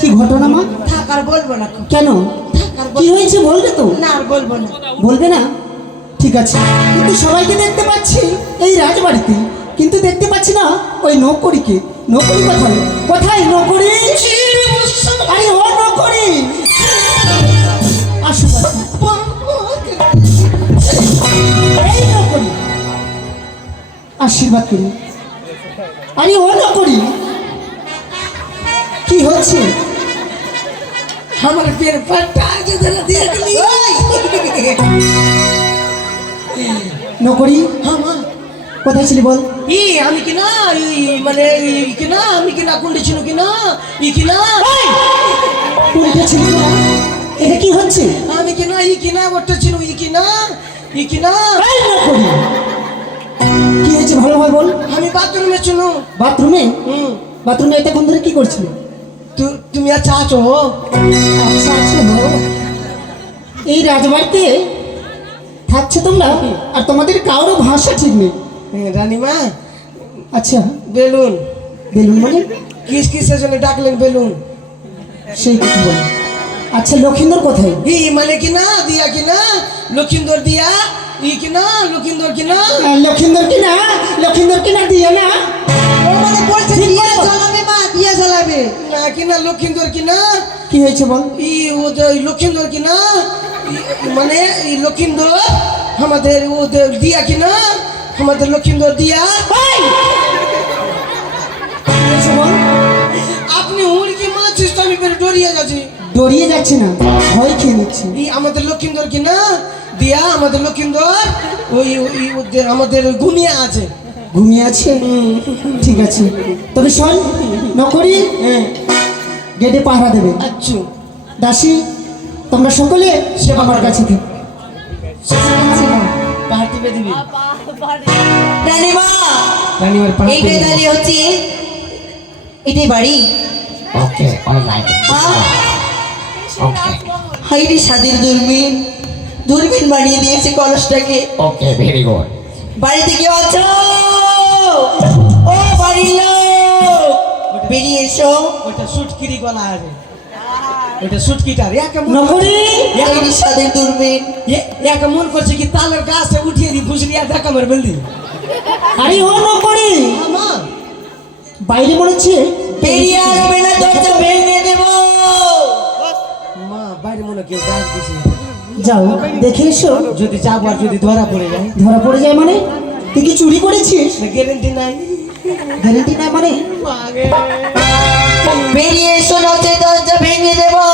কি ঘটনা মা? থাক আর বলব না কেন? কি হয়েছে বলবে তো? না আর বলব না। বলবে না? ঠিক আছে। কিন্তু সবাইকে দেখতে পাচ্ছি এই রাজবাড়িতে। কিন্তু দেখতে পাচ্ছি না ওই নৌকরিকে। নৌকরি কোথায়? কোথায় নৌকরি? আরে ও নৌকরি। এই আশীর্বাদ করি। আরে ও নৌকরি! হচ্ছে? আমার পেট ফাটা আছে যারা দিয়ে দিলি। নৌকরি? আমার কোথায় ছিলি বল? ই আমি কিনা? ই মানে ই কিনা? আমি কিনা? কুন্ডি ছিল কিনা? ই কিনা? কোনটা ছিলি না এটা কি হচ্ছে? আমি কিনা? ই কিনা? ওটা ছিল ই কিনা? ই কিনা? এই নৌকরি! কি হয়েছে? ভালোভাবে বল। আমি বাথরুমে ছিল বাথরুমে? হুম। বাথরুমে এতক্ষণ ধরে কি করছিলে? তুমি আচ্ছা আছো আচ্ছা হো। এই রাজবাড়িতে থাকছে তোমরা? আর তোমাদের কারও ভাষা ঠিক নেই। রানীমা। আচ্ছা। বেলুন। বেলুন মানে? কিস কিসের জন্য ডাকলেন বেলুন? সেই কথা বল। আচ্ছা লক্ষিন্দর কোথায়? ই মানে কিনা দিয়া কিনা লক্ষিন্দর দিয়া? ই কিনা লক্ষিন্দর কিনা আহ, লক্ষিন্দর কি না? লক্ষিন্দর কি না দিয়ে না? ও মানে বলছে ঠিক দিয়া বলো। জ্বালাবে মা দিয়া জ্বালাবে না কিনা লক্ষিন্দর কিনা? কি হয়েছে বল? ই ওদের লক্ষিন্দর কিনা? মানে এই লক্ষিন্দর? আমাদের ওদের দিয়া কিনা? আমাদের লক্ষিন্দর দিয়া? এই! কি হয়েছে বল? আপনি হুড়কি মারছিস তো আমি পেরে ডরিয়ে গেছি ডরিয়ে যাচ্ছে না? ভয় খেয়ে নিচ্ছে। ই আমাদের লক্ষিন্দর কিনা? দিয়া আমাদের লক্ষিন্দর? ওই আমাদের ঘুমিয়ে আছে। ঘুমিয়ে আছে? ঠিক আছে। তবে শোন নকরি হ্যাঁ গেটে পাহারা দেবে। আচ্ছা। দাসী তোমরা সকলে সে আমার করো। কাছে থেকে। এটাই বাড়ি. হাইরে স্বাদের দূরবীন দূরবীন বানিয়ে দিয়েছে কলসটাকে। good. বাড়িতে কেউ আছো? ও বাড়ির লোক। বেরিয়ে এসো। ওটা সুটকিরি গলা আছে ওটা সুটকিটার একে মন নকরি হাইরে স্বাদের দূরবীন এ- একে মন করছে কি তালের গাছে উঠিয়ে দি বুঝলি আর ধাক্কা মার বেলদি আরে ও নকরি আমা বাইরে মনে হচ্ছে বেরিয়ে আসবে না দরজা ভেঙে দেবো। মা বাইরে মনে কেউ ডাক দিছে। যাও দেখে এসো। যদি যাব আর যদি ধরা পড়ে যায়। ধরা পড়ে যায় মানে? তুই কি চুরি করেছিস না গ্যারেন্টি নাই গ্যারেন্টি নাই মানে বেরিয়ে এসো নচে দরজা ভেঙে দেবো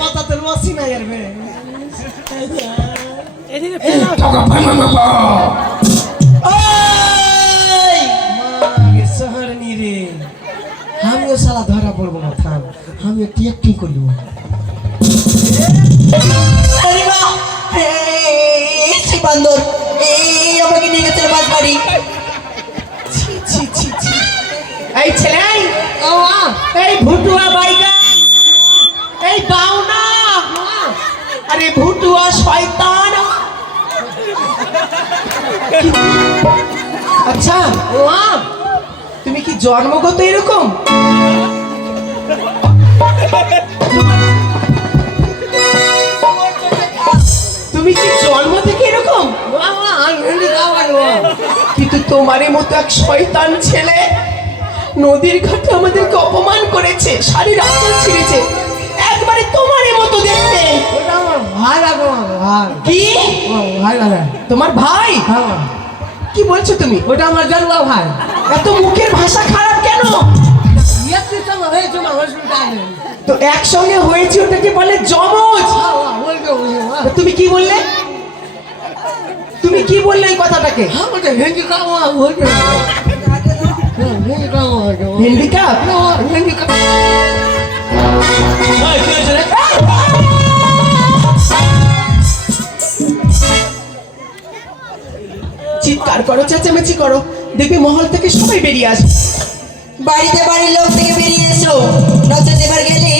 কথা তোর মসি আমিও শালা ধরা পড়ব না থাম আমি একটু একটু করব বান্দর এই আমাকে নিয়ে গেছে বাস বাড়ি এই ছেলে এই। ভুটুয়া বাইগা এই বাউনা। আরে ভুটুয়া শয়তান। আচ্ছা তুমি কি জন্মগত এরকম? তুমি কি জন্ম থেকে এরকম কিন্তু তোমার মতো এক শয়তান ছেলে। নদীর ঘাটে আমাদেরকে অপমান করেছে শাড়ির আঁচল ছিঁড়েছে। একবারে তোমার মতো দেখতে। ওটা আমার ভাই লাগে কি? তোমার ভাই? হ্যাঁ। কি বলছো তুমি? ওটা আমার গরুয়া ভাই। এত মুখের ভাষা খারাপ কেন? তো একসঙ্গে হয়েছে ওটাকে বলে জমজ। তুমি কি বললে? তুমি কি বললে এই কথাটাকে? হ্যাঁ হ্যান্ডিক্যাপ হেঙ্গি চিৎকার করো চেঁচামেচি করো। দেখবি মহল থেকে সবাই বেরিয়ে আসবে। বাড়িতে বাড়ির লোক থেকে বেরিয়ে এসো। নচেত এবার গেলে